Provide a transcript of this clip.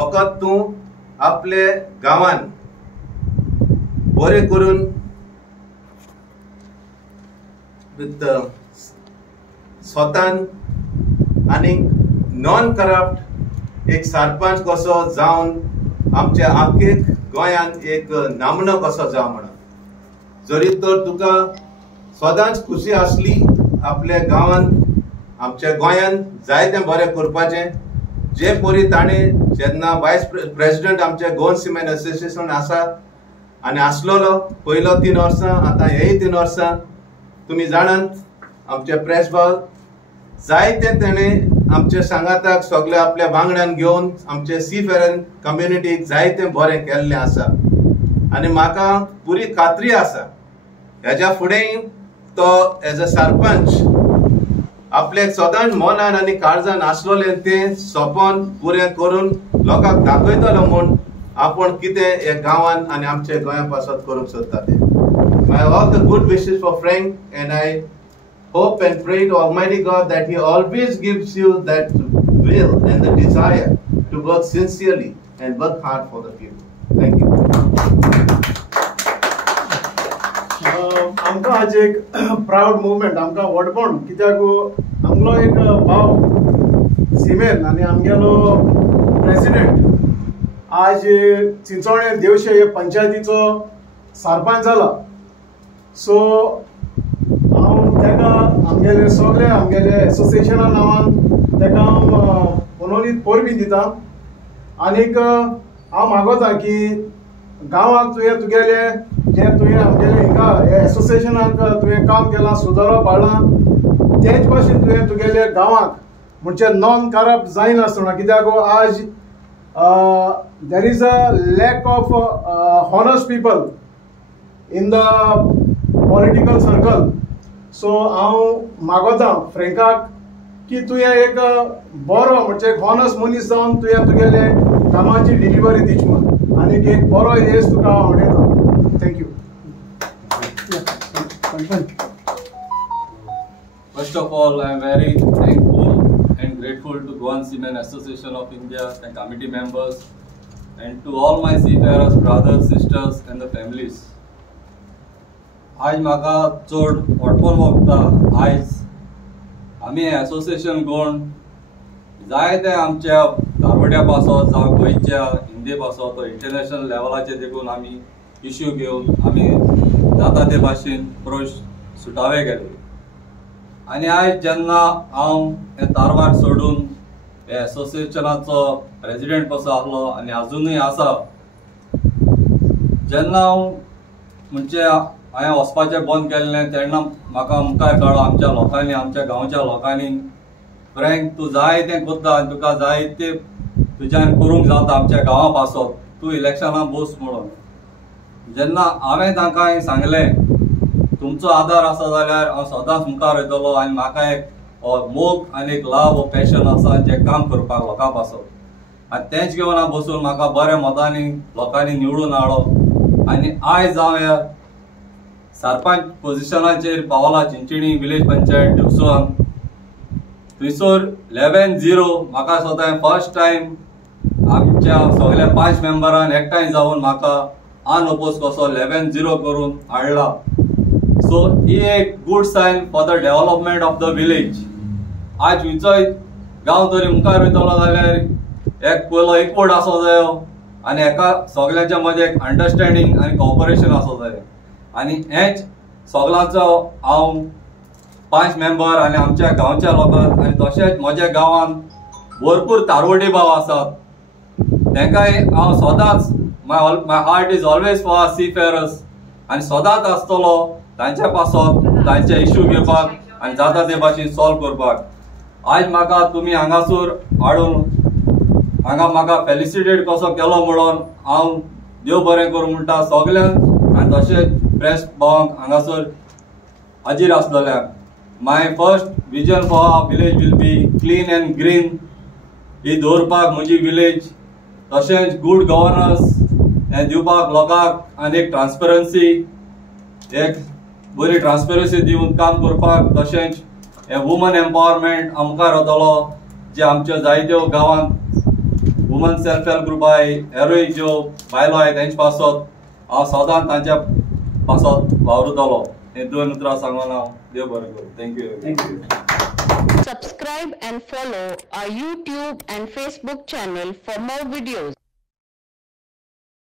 फकत तूं आपले गांवान बरें करून स्वतान आनी नॉन करप्ट एक सरपंच कसो जावन आमच्या आख्खेक गोंयांत एक नामनो कसो जावं म्हणून. जरी तर तुका सदांच खुशी आसली आपल्या गांवांत आमच्या गोंयांत जायतें बरें करपाचें, जे परी ताणें जेन्ना वायस प्रेसिडेंट आमच्या गोवन सिमेंट एसोसिएशन आसा आनी आसलोलो पयलो 3 वर्सां, आतां हेय 3 वर्सां तुमी जाणात आमचे प्रेस भाव जायते तेणें आमच्या सांगाताक सगळे आपल्या वांगड्यान घेवन आमचे सीफेरन कम्युनिटीक जायतें बरें केल्लें आसा. आनी म्हाका पुरी खात्री आसा हेज्या फुडेंय तो एज अ सरपंच आपले सदांच मनान आनी काळजान आसलोलें तें सोपोन पुरें करून लोकांक दाखयतलो म्हूण आपण कितें हे गांवान आनी आमचे गोंया पासत करूंक सोदता तें. I have all the good wishes for Frank, and I hope and pray to Almighty God that He always gives you that will and the desire to work sincerely and work hard for the people. Thank you. आमकां आज एक proud movement आमकां वडपण, कित्याक आमलो एक भाव सिमेन आनी आमगेलो प्रेसिडेंट आज चिंचोणे देवशे हे पंचायतीचो सरपंच जाला. सो हांव तेका आमगेले सगळे आमगेले एसोसिएशना नांवान तेका हांव मनोनीत परबी दिता. आनीक हांव मागोता की गांवांत तुगेले जे तुवें आमगेले हिंगा हे एसोसिएशनाक तुवें काम केलां, सुदारप हाडलां, तेच भाशेन तुवें तुगेले गांवांक म्हणजे नॉन करप्ट जायनासतना, कित्याक आज there is a lack of honest people in the political circle. So हांव मागोता फ्रँकाक की तुवें एक बरो म्हणजे एक हॉनेस्ट मनीस जावन तुवें तुगेले कामाची डिलिव्हरी दिवची म्हण, आनीक एक बरो येस तुका हांव म्हणटा. Thank you. First of all, I am very thankful and grateful to Goan Cement Association of India and committee members, and to all my seafarers, brothers, sisters, and the families. आज म्हाका चड वडपण भोगता. आज आमी एसोसिएशन घेवन जायते आमच्या धारवड्या पासत जावं गोंयच्या हिंदी पासत तो इंटरनॅशनल लेवलाचेर देखून आमी इश्यू घेवन आमी जाता ते भाशेन प्रोश सुटावे केले. आनी आयज जेन्ना हांव हे तारवार सोडून हे एसोसिएशनाचो प्रेसिडेंट कसो आसलो आनी अजुनूय आसा, जेन्ना हांव म्हणजे हांवें वचपाचें बंद केल्लें तेन्ना म्हाका मुखार काडलो आमच्या लोकांनी, आमच्या गांवच्या लोकांनी, फ्रँक तूं जायतें करता आनी तुका जायते तुज्यान करूंक जाता आमच्या गांवा पासत, तूं इलेक्शनाक बस म्हणून. जेन्ना हांवें तांकां सांगलें तुमचो आदार आसा जाल्यार हांव सदांच मुखार वयतलो आनी म्हाका एक मोग आनी एक लाव हो पॅशन आसा जें काम करपाक लोकां पासत. आनी तेंच घेवन हांव बसून म्हाका बऱ्या मतांनी लोकांनी निवडून हाडलो आनी आयज हांव ह्या सरपंच पोजिशनाचेर पावला चिंचिणी विलेज पंचायत डिवसोन. थंयसर 11-0 म्हाका स्वता फर्स्ट टायम आमच्या सगळ्या 5 मेंबरान एकठांय जावन म्हाका अनओपोज कसो 11-0 करून हाडला. सो ही एक good sign for the development of the village. आज खंयचोय गांव तरी मुखार वयतलो जाल्यार एक पयलो एकवट आसो जायो आनी एका सगळ्यांच्या मदें एक अंडरस्टँडींग आनी कॉपरेशन आसो जाय. आनी हेच सगळ्यांचो हांव 5 मेंबर आनी आमच्या गांवच्या लोकांक आनी तशेंच म्हज्या गांवांत भरपूर तारवडी भाव आसात तांकांय हांव सदांच my heart is always for seafarers आनी सदांच आसतलो तांच्या पासत तांचे इश्यू घेवपाक आनी जाता ते भाशेन सॉल्व करपाक. आज म्हाका तुमी हांगासर हाडून हांगा म्हाका फेलिसिटेट कसो केलो म्हणून हांव देव बरें करूं म्हणटा सगळ्यांक आनी तशेंच प्रेस भावांक हांगासर हाजीर आसलेल्यांक. My first vision for our village will be clean and green. ही दवरपाक म्हजी विलेज, तशेंच गुड गव्हर्नन्स हें दिवपाक लोकांक आनी एक ट्रान्सपरन्सी, एक बरी ट्रान्सपरन्सी दिवन काम करपाक, तशेंच हे वुमन एम्पावरमेंट आमकां वतलो जे आमच्या जायत्यो गांवांत वुमन सेल्फ हेल्प ग्रुप आहाय हेरूय ज्यो बायलो आहाय तेंचे पासत हांव सदांच तांच्या पासत वावुरतलो. हे दोन उतरां सांगून हांव देव बरें करूं. Thank you. Subscribe and follow our YouTube and Facebook channel for more videos.